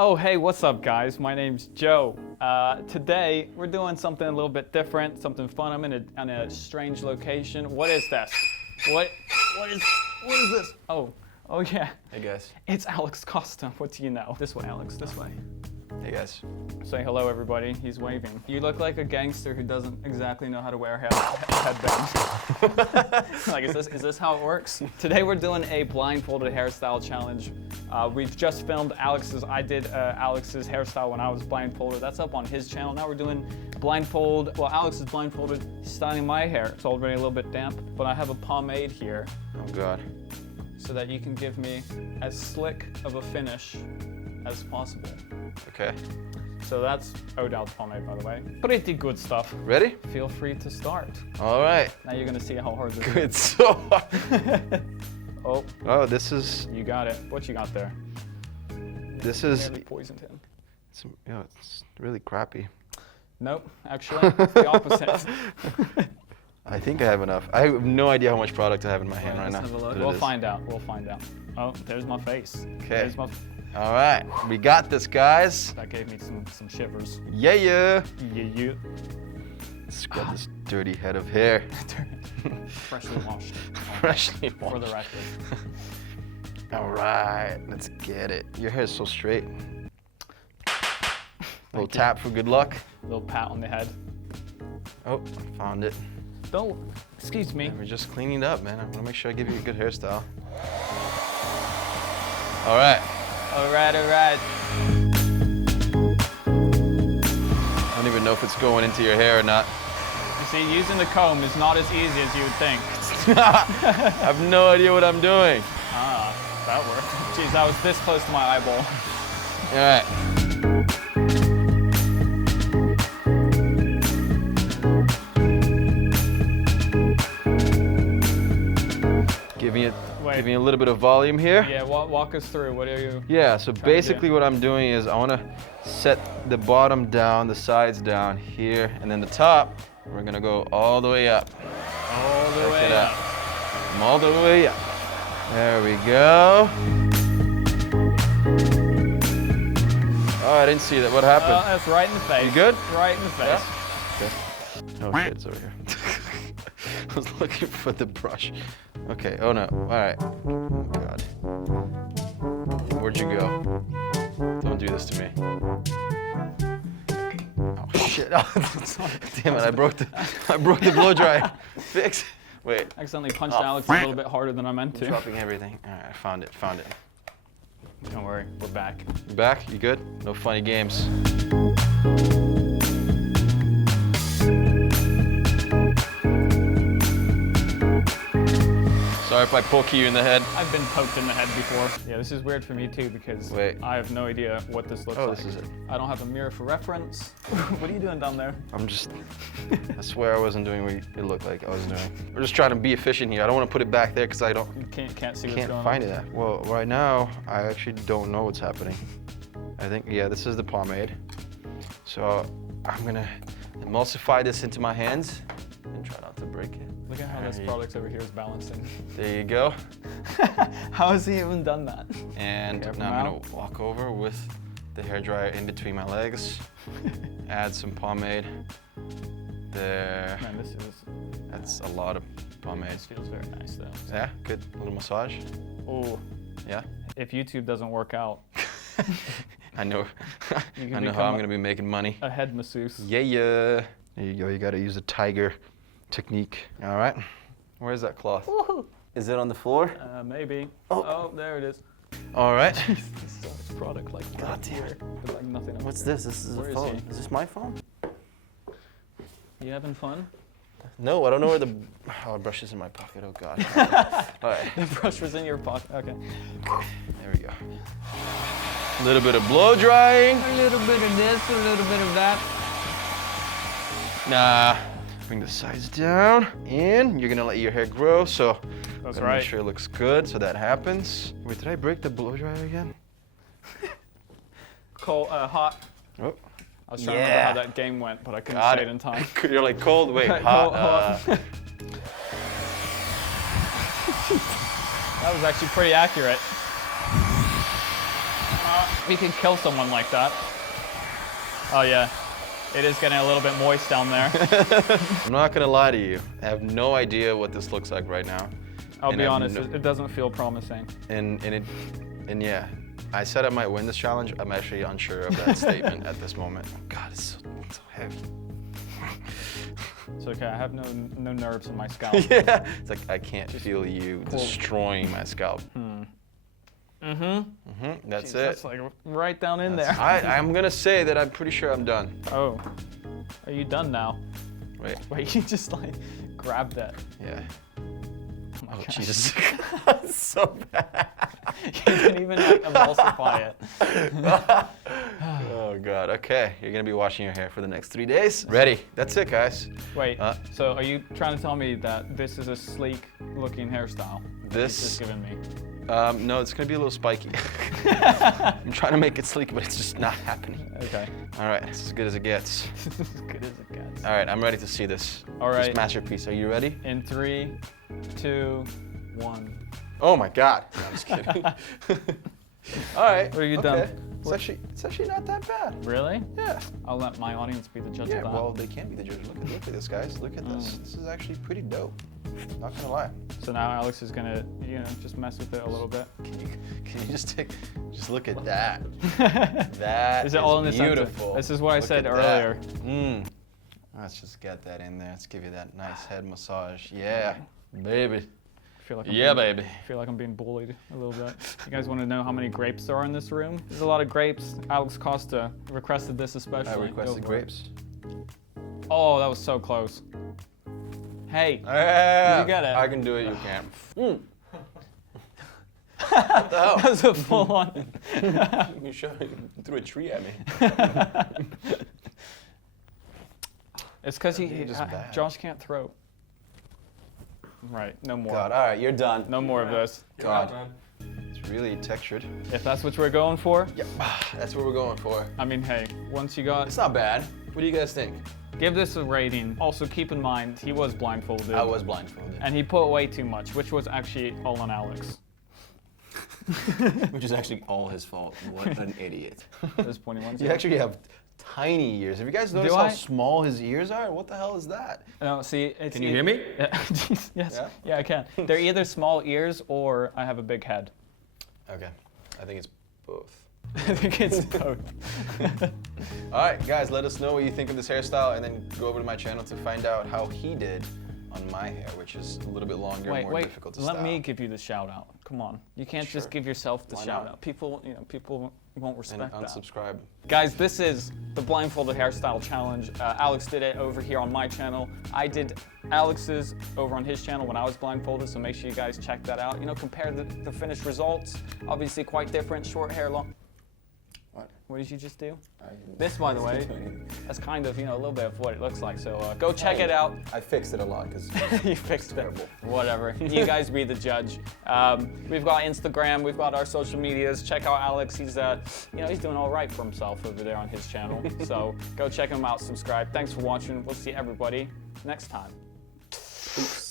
Oh, hey, what's up, guys? My name's Joe. Today, we're doing something a little bit different, something fun. I'm in a strange location. What is this? What is this? Oh, yeah. Hey guys. It's Alex Costa. What do you know? This way, Alex, this way. Hey guys. Say hello, everybody. He's waving. You look like a gangster who doesn't exactly know how to wear a headband. Like, is this how it works? Today we're doing a blindfolded hairstyle challenge. We've just filmed Alex's. I did Alex's hairstyle when I was blindfolded. That's up on his channel. Now we're doing blindfold. Well, Alex is blindfolded. He's styling my hair. It's already a little bit damp, but I have a pomade here. Oh God. So that you can give me as slick of a finish as possible. Okay. So that's Odell's pomade, by the way. Pretty good stuff. Ready? Feel free to start. All right. Now you're gonna see how hard this is. It's so hard. Oh, this is. You got it. What you got there? This is. Nearly poisoned him. It's really crappy. Nope, actually, it's the opposite. I think I have enough. I have no idea how much product I have in my hand right now. Let's have a look. We'll find out. We'll find out. Oh, there's my face. Okay. There's my. All right, we got this, guys. That gave me some shivers. Yeah, yeah. Yeah. Scrub this dirty head of hair. Freshly washed. Freshly washed. For the record. All right, let's get it. Your hair is so straight. Little tap for good luck. Little pat on the head. Oh, I found it. Don't. Excuse me. We're just cleaning it up, man. I want to make sure I give you a good hairstyle. All right. All right. I don't even know if it's going into your hair or not. You see, using the comb is not as easy as you would think. I have no idea what I'm doing. Ah, that worked. Jeez, that was this close to my eyeball. All right. Give me a little bit of volume here. Yeah, walk us through. What are you? Yeah, so basically what I'm doing is I want to set the bottom down, the sides down here, and then the top, we're going to go all the way up. All the way up. I'm all the way up. There we go. Oh, I didn't see that. What happened? That's right in the face. You good? Right in the face. Yeah? Okay. Oh shit, it's over here. I was looking for the brush. Okay, oh no, all right. Oh God. Where'd you go? Don't do this to me. Oh shit, damn it, I broke the blow dry. Fix. Wait. Accidentally punched Alex a little bit harder than I meant to. Dropping everything. All right, I found it. Don't worry, we're back. You back? You good? No funny games. Sorry if I poke you in the head. I've been poked in the head before. Yeah, this is weird for me too because I have no idea what this looks like. Oh, this is it. I don't have a mirror for reference. What are you doing down there? I'm just, I swear I wasn't doing what it looked like I was doing. We're just trying to be efficient here. I don't want to put it back there because I don't. You can't see what's going on. Can't find it at. Well, right now, I actually don't know what's happening. I think, yeah, this is the pomade. So I'm gonna emulsify this into my hands and try not to break it. Look at how this product over here is balancing. There you go. How has he even done that? And now I'm gonna walk over with the hairdryer in between my legs. Add some pomade. There. Man, that's a lot of pomade. This feels very nice though. Yeah, good. A little massage. Oh. Yeah? If YouTube doesn't work out. I know. I know how I'm gonna be making money. A head masseuse. Yeah. There you go. You gotta use a tiger technique. All right. Where's that cloth? Woohoo. Is it on the floor? Maybe. Oh, there it is. All right. So much product like God damn it. Like nothing else. What's this? This is a phone. Is this my phone? You having fun? No, I don't know where the brush is in my pocket. Oh God. All right. The brush was in your pocket. Okay. There we go. A little bit of blow drying. A little bit of this, a little bit of that. Nah. Bring the sides down, and you're gonna let your hair grow. So that's right. Make sure it looks good. So that happens. Wait, did I break the blow dryer again? Cold, hot. Oh. I was trying to remember how that game went, but I couldn't say it in time. You're like cold. Wait, hot. That was actually pretty accurate. We can kill someone like that. Oh yeah, it is getting a little bit moist down there. I'm not gonna lie to you. I have no idea what this looks like right now. I'll be honest, it doesn't feel promising. And yeah, I said I might win this challenge. I'm actually unsure of that statement at this moment. God, it's so heavy. It's okay, I have no nerves in my scalp. Yeah, it's like I can't feel you destroying my scalp. That's Jeez, it. That's like right down in there. I'm gonna say that I'm pretty sure I'm done. Oh, are you done now? Wait, you just like grabbed it. yeah. Oh, Oh Jesus, that's so bad. You didn't even like emulsify it. Oh God, okay. You're gonna be washing your hair for the next 3 days. Ready, that's it guys. Wait, so are you trying to tell me that this is a sleek looking hairstyle? This You've just given me. No, it's gonna be a little spiky. I'm trying to make it sleek, but it's just not happening. Okay. All right, it's as good as it gets. As good as it gets. All right, I'm ready to see this. All right. This masterpiece. Are you ready? In 3, 2, 1. Oh my God. No, I'm just kidding. All right. What are you okay. done? It's actually not that bad. Really? Yeah. I'll let my audience be the judge Yeah. of that. Well, they can be the judge. Look at this, guys. Look at this. This is actually pretty dope. Not gonna lie. So now Alex is gonna, just mess with it a little bit. Can you just look at that? That is it all in the beautiful. center? This is what I said at earlier. that. Let's just get that in there. Let's give you that nice head massage. Yeah, baby. Baby. I feel like I'm being bullied a little bit. You guys want to know how many grapes there are in this room? There's a lot of grapes. Alex Costa requested this especially. I requested grapes. Oh, that was so close. Hey, Yeah, you get it. I can do it. You can't. That was a full on. You threw a tree at me. It's because bad. Josh can't throw. Right, no more. God, all right, you're done. No more of this. God, it's really textured. If that's what we're going for. Yeah, that's what we're going for. I mean, hey, once you got. It's not bad. What do you guys think? Give this a rating. Also, keep in mind, he was blindfolded. I was blindfolded. And he put way too much, which was actually all on Alex. Which is actually all his fault. What an idiot. Those pointy ones. You actually have tiny ears. Have you guys noticed how small his ears are? What the hell is that? No, see, it's. Can you hear me? Yes. Yeah, I can. They're either small ears or I have a big head. Okay, I think it's both. I think it's both. All right, guys, let us know what you think of this hairstyle, and then go over to my channel to find out how he did on my hair, which is a little bit longer and more difficult to style. Let me give you the shout out. Come on, you can't just give yourself the shout out. People, people won't respect and that. unsubscribe. Guys, this is the blindfolded hairstyle challenge. Alex did it over here on my channel. I did Alex's over on his channel when I was blindfolded, so make sure you guys check that out. Compare the finished results. Obviously quite different, short hair, long. What did you just do? This, by the way, that's kind of, a little bit of what it looks like. So go check it out. I fixed it a lot because you fixed it. Whatever. You guys be the judge. We've got Instagram. We've got our social medias. Check out Alex. He's, he's doing all right for himself over there on his channel. So go check him out. Subscribe. Thanks for watching. We'll see everybody next time. Peace.